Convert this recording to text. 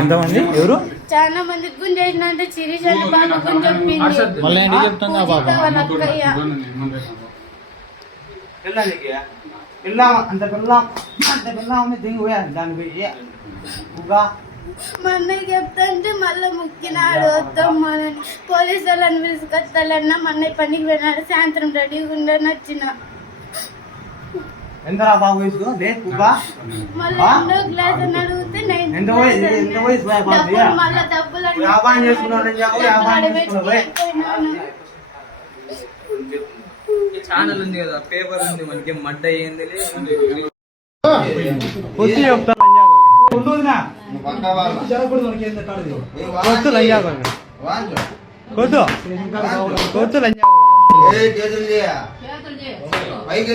ఎంతమంది ఎవరు చాలా మంది గుంజేసిన అంటే శిరీష్ అని బాబు గుంజెప్పింది మళ్ళీ ఏంటి చెప్తున్నా బాబా మా అన్నయ్య చెప్తాంటే మళ్ళీ ముక్కినాడు వద్దమ్మని పోలీసు వాళ్ళని పిలుచుకొస్తాలన్నా మా అన్నయ్య పనికి పోయినాడు సాయంత్రం రెడీగా ఉండని వచ్చిన ఎంతరా బాబు వయసు మళ్ళీ రెండో క్లాస్ అని అడిగితే మళ్ళీ డబ్బులు ఛానల్ ఉంది కదా, పేపర్ ఉంది, మనకి మడ్డ అయ్యింది. పైకి